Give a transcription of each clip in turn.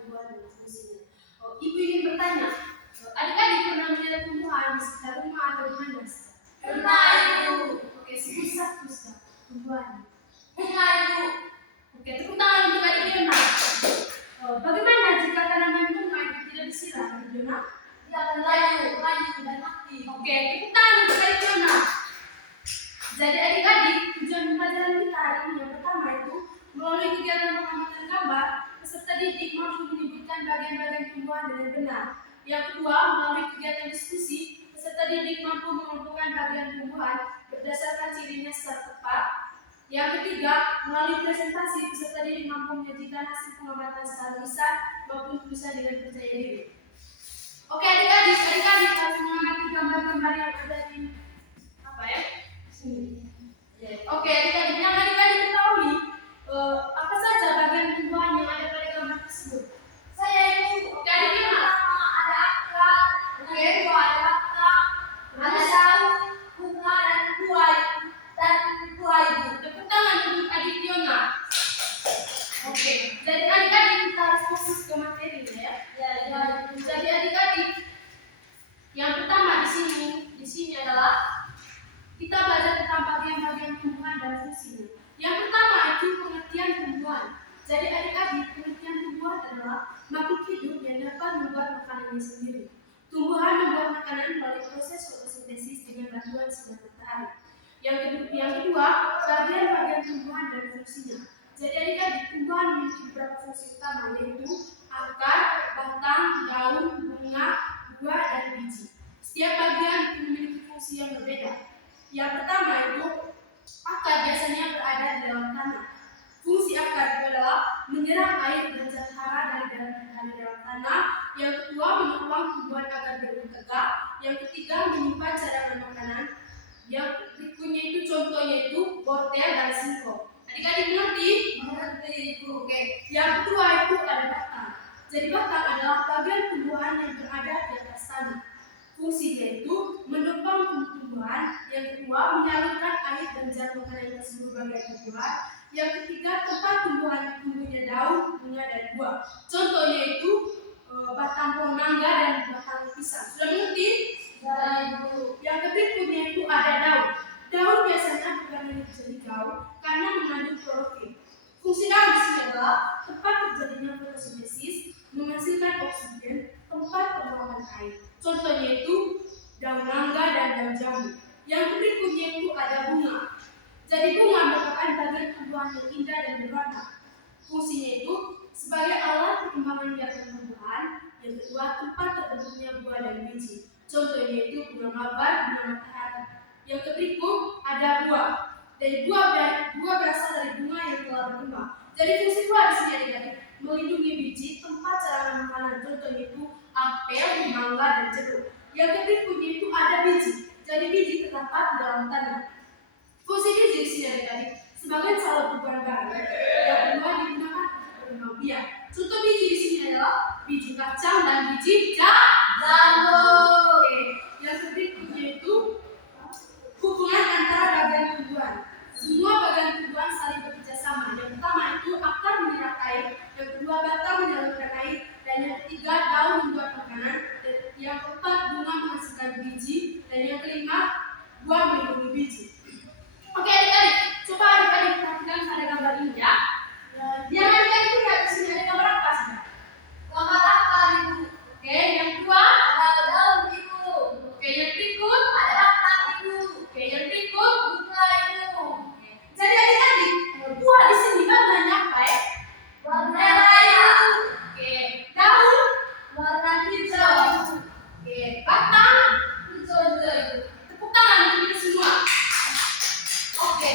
tumbuhan dan fungsinya. Ibu ingin bertanya, adik-adik pernah melihat tumbuhan di sekitar rumah atau di mana? Pernah, Ibu. Oke, sebut satu tumbuhan. Pernah, Ibu. Oke, tepuk tangan untuk adik Fiona. Bagaimana jika tanaman bunga itu tidak disiram, adik Fiona? Dia akan layu dan mati. Oke, tepuk tangan untuk adik Fiona. Jadi adik-adik, tujuan pelajaran kita hari ini yang pertama itu melalui kegiatan pengamatan gambar, peserta didik mampu menyebutkan bagian-bagian tumbuhan dengan benar. Yang kedua, melalui kegiatan diskusi, peserta didik mampu mengumpulkan bagian tumbuhan berdasarkan cirinya secara tepat. Yang ketiga, melalui presentasi, peserta didik mampu menyajikan hasil pengamatan secara lisan maupun tulisan dengan percaya diri. Oke adik-adik harus mengamati gambar-gambar yang ada di sini. Oke adik-adik, yang adik-adik ketahui apa saja bagian tumbuhan yang ada pada gambar tersebut? Saya Ibu. Oke adik Fiona. Ada akar, ada batang, ada daun, bunga dan buah Ibu. Tepuk tangan untuk adik Fiona. Oke, jadi adik-adik kita harus fokus ke materinya ya. Ya. Jadi adik-adik, yang pertama di sini adalah kita belajar tentang bagian-bagian tumbuhan dan fungsinya. Yang pertama itu pengertian tumbuhan. Jadi adik-adik, pengertian tumbuhan adalah makhluk hidup yang dapat membuat makanannya sendiri. Tumbuhan membuat makanan melalui proses fotosintesis dengan bantuan sinar matahari. Yang kedua, bagian-bagian tumbuhan dan fungsinya. Jadi adik-adik, tumbuhan memiliki beberapa fungsi utama, yaitu akar, batang, daun, bunga, buah, dan biji. Setiap bagian memiliki fungsi yang berbeda. Yang pertama itu akar biasanya berada di dalam tanah. Fungsi akar itu adalah menyerap air dan zat hara dari dalam tanah. Yang kedua, menopang tumbuhan agar berdiri tegak. Yang ketiga, menyimpan cadangan makanan. Yang berikutnya itu contohnya itu wortel dan singkong. Adik-adik mengerti? Mengerti Ibu. Oke. Yang kedua itu ada batang. Jadi batang adalah bagian tumbuhan yang berada di atas tanah. Fungsinya itu menopang tumbuhan. Yang kedua, menyalurkan air dan zat makanan ke seluruh bagian tumbuhan. Yang ketiga, tempat tumbuhnya daun, bunga, dan buah. Contohnya itu batang pohon mangga dan batang pisang. Sudah mengerti? Ya Ibu. Yang berikutnya itu ada daun. Daun biasanya bukan menjadi daun karena mengandung klorofil. Fungsi daun di sini adalah tempat terjadinya fotosintesis, menghasilkan oksigen, tempat pembuangan air. Contohnya itu daun mangga dan daun jambu. Yang berikutnya itu ada bunga. Jadi bunga merupakan bagian tumbuhan yang indah dan berwarna. Fungsinya itu sebagai alat perkembangan biakan tumbuhan. Yang kedua, tempat terbentuknya buah dan biji. Contohnya itu bunga mawar, bunga matahari. Yang berikut ada buah. Dari buah berasal dari bunga yang telah berkembang. Jadi fungsi buah di sini adik-adik melindungi biji, tempat cadangan makanan. Contohnya itu apel, mangga, dan jeruk. Yang berikutnya itu ada biji. Jadi biji terdapat di dalam tanah. Fungsi biji di sini adik-adik sebagai salah tumbuhan baru. Yang kedua digunakan untuk berkembang biak. Contoh biji di sini adalah biji kacang dan biji Jambu. Oke. Yang berikutnya itu hubungan antara bagian tumbuhan. Semua bagian tumbuhan saling bekerja sama. Yang pertama itu akar menyerap air, yang kedua batang menyalurkan air, dan yang ketiga daun membuat makanan, dan yang keempat bunga menghasilkan biji, dan yang kelima buah melindungi biji. Oke adik-adik, coba adik-adik perhatikan pada gambar ini ya. Yang adik-adik lihat di sini ada gambar apa sih? Gambar akar Ibu. Oke, yang kedua Ada daun Ibu. oke, yang berikut Ada batang Ibu. oke, yang berikut. Bunga Ibu. Jadi adik-adik, buah di sini warnanya apa ya? Warna merah. Oke, daun. Warna hijau. Oke, batang. Hijau juga Ibu. Tepuk tangan untuk kita semua. Oke,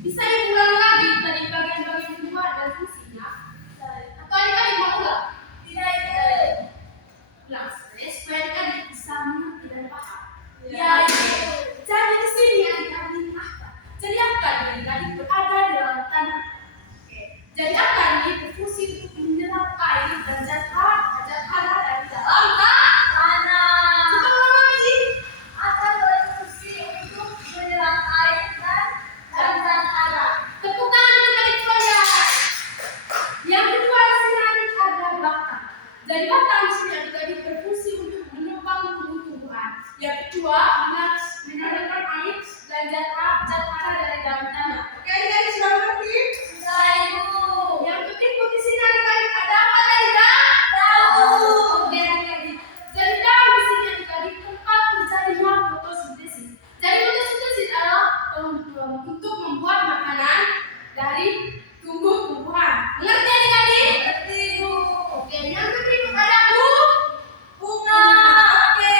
bisa diulang lagi tadi bagian-bagian tumbuhan dan fungsinya? Atau adik-adik mau ulang? Tidak Ibu. Ulang saja supaya adik-adik bisa mengerti dan paham. Ya Ibu. Jadi di sini adik-adik apa? Jadi akar adik-adik berada di dalam tanah. Oke, jadi akar ini berfungsi untuk menyerap air dan zat hara dari dalam Tanah. Coba ulang lagi. Akan berfungsi untuk menyerap air dan zat hara. Tepuk tangan untuk adik-adik. Yang kedua di sini adik ada batang. Jadi batang di sini adik-adik berfungsi untuk menopang tumbuh-tumbuhan. Yang kedua, mengalirkan air dan zat hara dari dalam tanah. Oke, adik-adik sudah mengerti? Sudah Ibu. Yang penting di sini adik-adik ada apa dari daun? Tahu. Oke, adik-adik. Jadi daun di sini adik-adik tempat terjadinya fotosintesis. Jadi fotosintesis adalah untuk membuat makanan dari tumbuh-tumbuhan. Mengerti adik-adik? Mengerti Ibu. Oke, yang ketiga ada Bunga. Oke,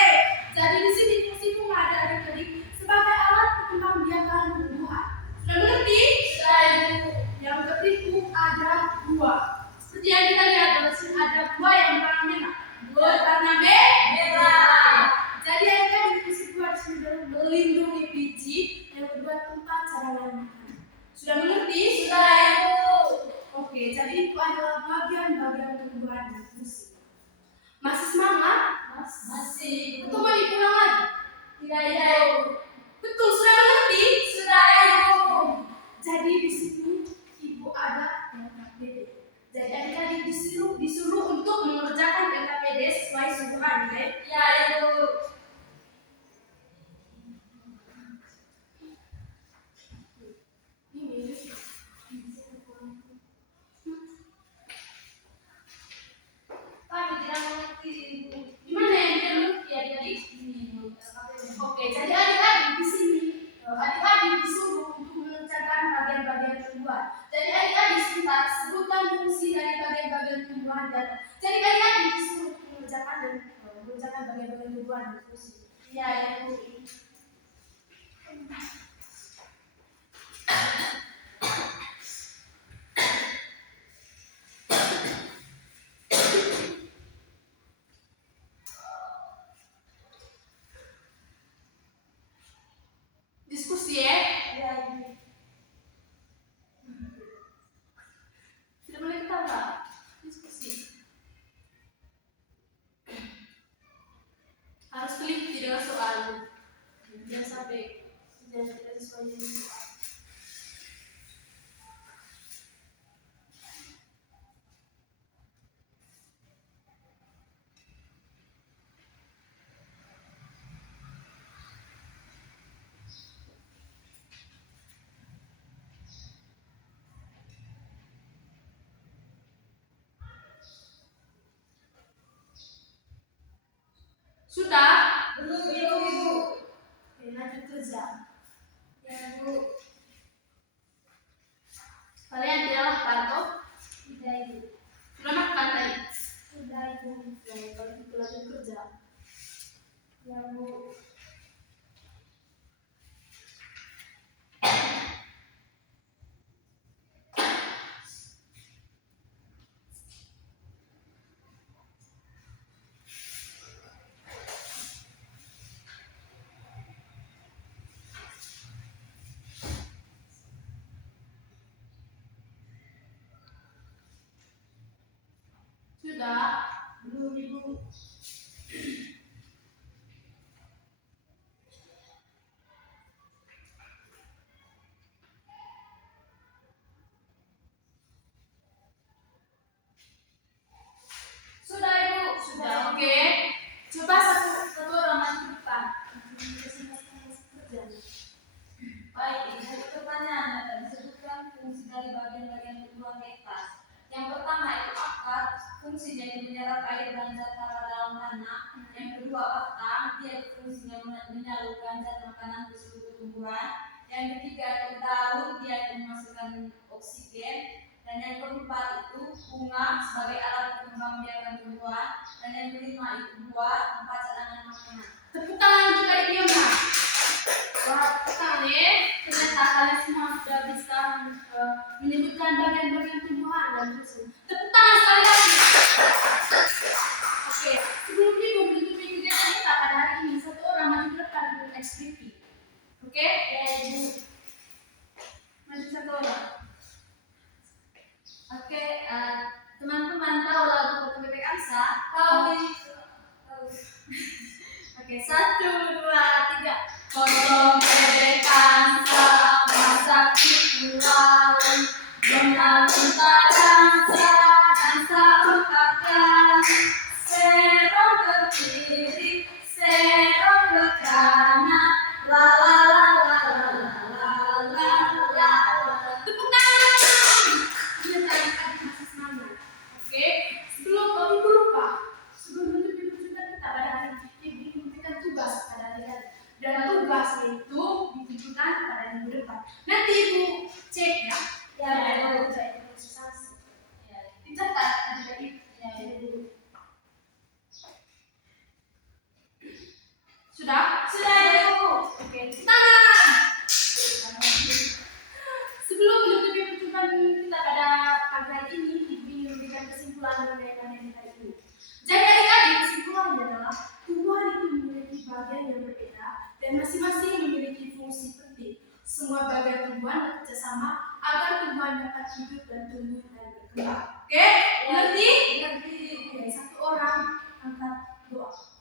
jadi di sini fungsi bunga ada adik-adik sebagai alat perkembangbiakan tumbuhan. Sudah mengerti? Sudah Ibu. Yang ketiga ada buah. Seperti yang kita lihat di sini ada buah yang warna merah. Buah warna Merah. Jadi adik-adik fungsi buah di sini adalah melindungi biji yang kedua tempat cadangan makanan. Sudah mengerti? Sudah Ibu. Oke, jadi itu adalah bagian-bagian tumbuhan dan fungsi. Masih semangat? Masih. Atau mau diulang lagi? Tidak Ibu. Betul, sudah mengerti? Sudah Ibu. Jadi di situ ibu ada LKPD. Jadi adik-adik disuruh untuk mengerjakan LKPD sesuai suruhan, ya? Ya Ibu. Kami tidak mengerti Ibu. Gimana yang tidak mengerti adik-adik? Oke, jadi adik-adik di sini adik-adik disuruh untuk mengerjakan bagian-bagian tumbuhan. Jadi adik-adik sebentar sebutkan fungsi dari bagian-bagian tumbuhan dan jadi adik-adik disuruh untuk mengerjakan bagian-bagian tumbuhan dan fungsi. Ya Ibu. Diskusi ya. Ya Ibu. Sudah mulai ketawa? Diskusi. Harus teliti dengan soal. Jangan sampai tidak sesuai dengan soal. Sudah? Belum Ibu. Oke, lanjut kerja. Ya Ibu. Kalian tidak makan toh? Tidak Ibu. Sudah makan tadi? Sudah Ibu. Ya, kalau gitu lanjut kerja. Ya Bu. Sudah? Belum Ibu. Sudah Ibu? Sudah. Oke. Coba satu orang maju depan. Baik Ibu. Pertanyaannya tadi disebutkan fungsi dari bagian-bagian tumbuhan nektar. Yang pertama itu akar, fungsinya itu menyerap air dan zat hara dalam tanah. Yang kedua batang, dia fungsinya menyalurkan zat makanan ke seluruh tumbuhan. Yang ketiga itu daun, dia memasukkan oksigen. Dan yang keempat itu bunga sebagai alat perkembangbiakan tumbuhan. Dan yang kelima itu buah, tempat cadangan makanan. Tepuk tangan untuk Kak Diana. Wah, sekali. Ternyata kalian semua sudah bisa menyebutkan bagian-bagian tumbuhan dan fungsi. Tepuk tangan sekali lagi. Oke, sebelum Ibu menutupi kegiatan kita pada hari ini, satu orang maju ke depan untuk ekspresi. Oke? Ya Ibu. Maju satu orang. Oke, teman-teman tahu lagu Foto Bebek Angsa? Tahu. Tahu. Oke, 1, 2, 3. Potong bebek angsa, masak itu lalu, benar-benar angsa, angsa upakan, Sudah? Sudah Ibu. Oke, tangan. Sebelum menutupi percobaan kita pada pagi hari ini, Ibu ingin memberikan kesimpulan mengenai materi hari ini. Jadi adik-adik, kesimpulannya adalah tumbuhan itu memiliki bagian yang berbeda dan masing-masing memiliki fungsi penting. Semua bagian tumbuhan bekerja sama agar tumbuhan dapat hidup dan tumbuh dan berkembang. Oke, ngerti? Ngerti. Oke, satu orang angkat doa.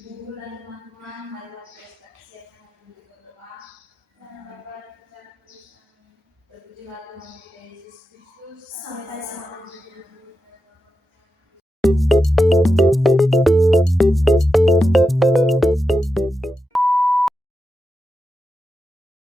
Ibu guru dan teman-teman, marilah kita siapkan untuk berdoa. Karena Bapa dan Putra dan Roh Kudus. Amin. Terpujilah Tuhan kita Yesus Kristus Sampai selamanya.